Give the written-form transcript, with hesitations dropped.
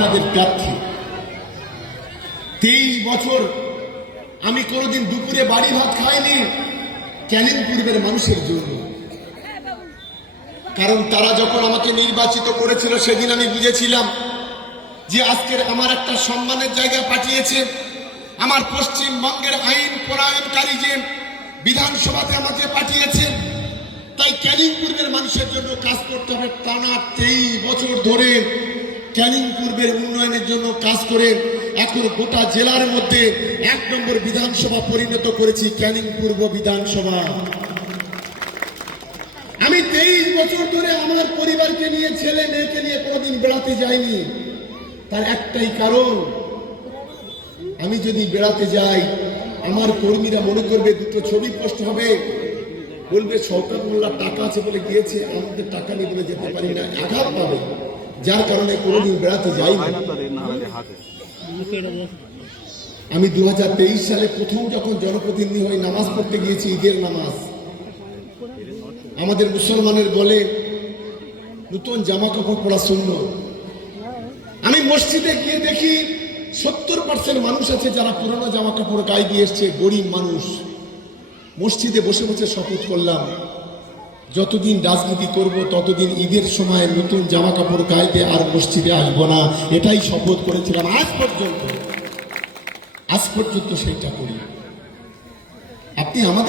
আপনাদের প্রার্থী। 23 বছর আমি কোনোদিন দুপুরে বাড়ি ভাত খাইনি ক্যানিং পূর্বের মানুষের জন্য। কারণ তারা যখন আমাকে নির্বাচিত করেছিল সেদিন আমি বুঝেছিলাম যে আজকের আমার একটা সম্মানের জায়গা পাঠিয়েছে আমার পশ্চিমবঙ্গের আইন প্রণয়নকারী যে বিধানসভাতে আমাকে পাঠিয়েছে, তাই ক্যানিং পূর্বের মানুষের জন্য কাজ করতে হবে। টানা 23 বছর ধরে ক্যানিং পূর্বের উন্নয়নের জন্য কাজ করে এখন গোটা জেলার মধ্যে 1 নম্বর বিধানসভা পরিণত করেছি ক্যানিং পূর্ব বিধানসভা। আমি 23 বছর ধরে আমার পরিবারকে নিয়ে, ছেলে মেয়েকে নিয়ে কোনোদিন বেড়াতে যাইনি। তার একটাই কারণ, আমি যদি বেড়াতে যাই আমার কর্মীরা মনে করবে দুটো ছবি পোস্ট হবে, বলবে শওকত মোল্লার টাকা আছে বলে গিয়েছে, আমাদের টাকা নিয়ে বলে যেতে পারি না, আঘাত পাবে। যার কারণে কোনোদিন বেড়াতে যাই না। আমি 2023 সালে প্রথম যখন জনপ্রতিনিধি হয়ে নামাজ পড়তে গিয়েছি, ঈদের নামাজ, আমাদের মুসলমানের বলে নতুন জামা কাপড় পরা সুন্নত। আমি মসজিদে গিয়ে দেখি 70% মানুষ আছে যারা পুরনো জামা কাপড় গায়ে দিয়ে এসছে, গরিব মানুষ। মসজিদে বসে বসে শপথ করলাম যতদিন রাজনীতি করব ততদিন ঈদের সময় নতুন জামা কাপড় গায়ে দিয়ে আর মসজিদে আসবো না। এটাই শপথ করেছিলাম। আজ পর্যন্ত সেইটা করি। আপনি আমাদের